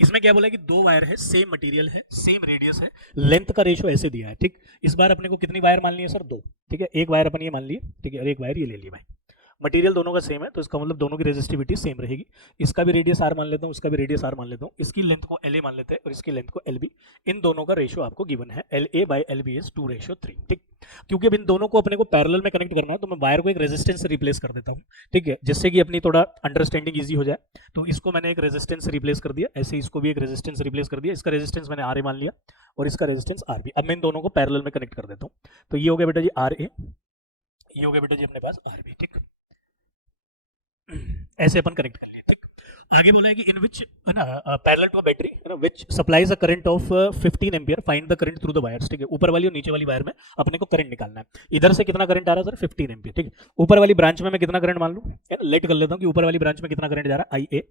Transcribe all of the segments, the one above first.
इसमें क्या बोला है कि दो वायर है, सेम मटेरियल है, सेम रेडियस है, लेंथ का रेशो ऐसे दिया है, ठीक। इस बार अपने को कितनी वायर मान ली है सर? दो, ठीक है। एक वायर अपन ये मान लिए, ठीक है, और एक वायर ये ले ली भाई। मटेरियल दोनों का सेम है, तो इसका मतलब दोनों की रेजिस्टिविटी सेम रहेगी। इसका भी रेडियस आर मान लेता हूँ, इसका भी रेडियस आर मान लेता हूँ, इसकी लेंथ को एल ए मान लेते हैं और इसकी लेंथ को एल बी। इन दोनों का रेशियो आपको गिवन है, L A by L B is 2:3, ठीक। क्योंकि अब इन दोनों को अपने को पैरेलल में कनेक्ट करना है, तो मैं वायर को एक रेजिस्टेंस से रिप्लेस कर देता हूँ, ठीक है, जिससे कि अपनी थोड़ा अंडरस्टैंडिंग ईजी हो जाए। तो इसको मैंने एक रेजिस्टेंस से रिप्लेस कर दिया, ऐसे इसको भी एक रेजिस्टेंस से रिप्लेस कर दिया। इसका रेजिस्टेंस मैंने आर ए मान लिया और इसका रेजिस्टेंस आर बी। अब मैं इन दोनों को पैरेलल में कनेक्ट कर देता हूँ। तो ये हो गया बेटा जी आर ए, ये हो गया बेटा जी अपने पास आर बी, ठीक। ऐसे अपन कनेक्ट कर लिए, ठीक। आगे बोला है कि इन विच है ना पैरेलल टू अ बैटरी है ना which supplies a current of 15 ampere, find the current through the wires, ठीक है। ऊपर वाली और नीचे वाली वायर में अपने को करंट निकालना है। इधर से कितना करंट आ रहा है सर? 15 एम्पियर, ठीक है। ऊपर वाली ब्रांच में मैं कितना करंट मान लूं, लेट कर लेता हूं कि ऊपर वाली ब्रांच में कितना करंट जा रहा है, आई ए।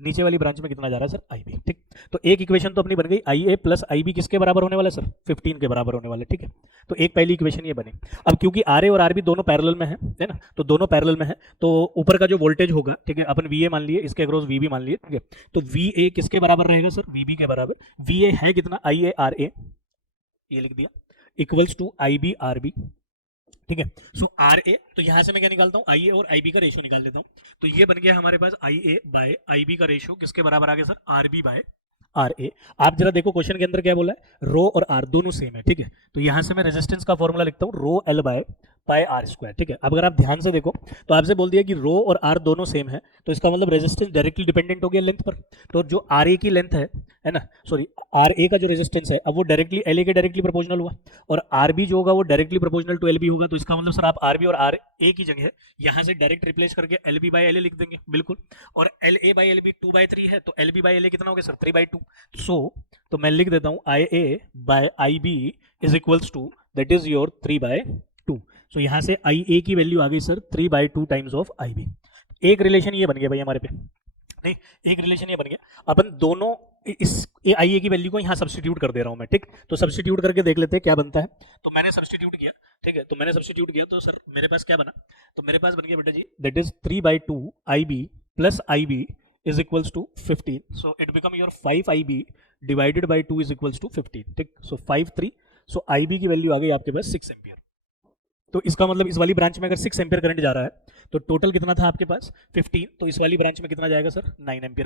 नीचे वाली ब्रांच में कितना जा रहा है सर? आई बी, ठीक। तो एक इक्वेशन तो अपनी बन गई, आई ए प्लस आई बी किसके बराबर होने वाला है सर? 15 के बराबर होने वाला है, ठीक है। तो एक पहली इक्वेशन ये बनी। अब क्योंकि आर ए और आर बी दोनों पैरेलल में है ना, तो दोनों पैरेलल में है, तो ऊपर का जो वोल्टेज होगा, ठीक है, अपन वी ए मान लिए, इसके अक्रॉस वी बी मान लिए, ठीक है। तो वी ए किसके बराबर रहेगा सर? वी बी के बराबर। वी ए है कितना? आई ए आर ए, ये लिख दिया, equals to I B R B, ठीक है। सो आर ए, तो यहां से मैं क्या निकालता हूं? आई ए और आई बी का रेशियो निकाल देता हूं। तो ये बन गया हमारे पास I A by I B का रेशियो किसके बराबर आ गया sir? R B by R A. आप जरा देखो क्वेश्चन के अंदर क्या बोला है, रो और आर दोनों सेम है, ठीक है। तो यहां से मैं रेजिस्टेंस का फॉर्मूला लिखता हूं, rho L by pi R square, ठीक है। अब अगर आप ध्यान से देखो तो आपसे बोल दिया कि रो और आर दोनों सेम है, तो इसका मतलब रेजिस्टेंस डायरेक्टली डिपेंडेंट हो गया लेंथ पर। तो जो आर ए की लेंथ है ना, सॉरी आर ए का जो रेजिस्टेंस है, अब वो डायरेक्टली एल ए के डायरेक्टली प्रोपोर्शनल हुआ, और आर बी जो होगा वो directly proportional to L B होगा। तो इसका मतलब सर आप आर बी और आर ए की जगह यहाँ से डायरेक्ट रिप्लेस करके L B by L A लिख देंगे, बिल्कुल। और L A by L B 2/3 है, तो L B by L A कितना हो गया सर? 3/2। सो तो मैं लिख देता हूं I A by I B is equals to, that is your 3/2। So यहां से आई ए की वैल्यू आ गई sir 3/2 times of I B. एक रिलेशन ये बन गया भाई हमारे पे, नहीं एक रिलेशन ये बन गया। अपन दोनों इस आई ए की वैल्यू को यहाँ सब्सटीट्यूट कर दे रहा हूँ मैं, ठीक। तो सब्सटीट्यूट करके देख लेते हैं क्या बनता है। तो मैंने सब्सटीट्यूट किया, ठीक है, तो मैंने सब्सटीट्यूट किया, तो सर मेरे पास क्या बना? तो मेरे पास बन गया बेटा जी, that is 3/2 I B plus I B is equals to 15. So it become your 5 IB divided by 2 is equals to 15, ठीक। So 5 3, so IB की वैल्यू आ गई आपके पास 6 एम्पियर। तो इसका मतलब इस वाली ब्रांच में अगर 6 एम्पियर करंट जा रहा है, तो टोटल कितना था आपके पास? 15। तो इस वाली ब्रांच में कितना जाएगा सर? 9 एम्पियर।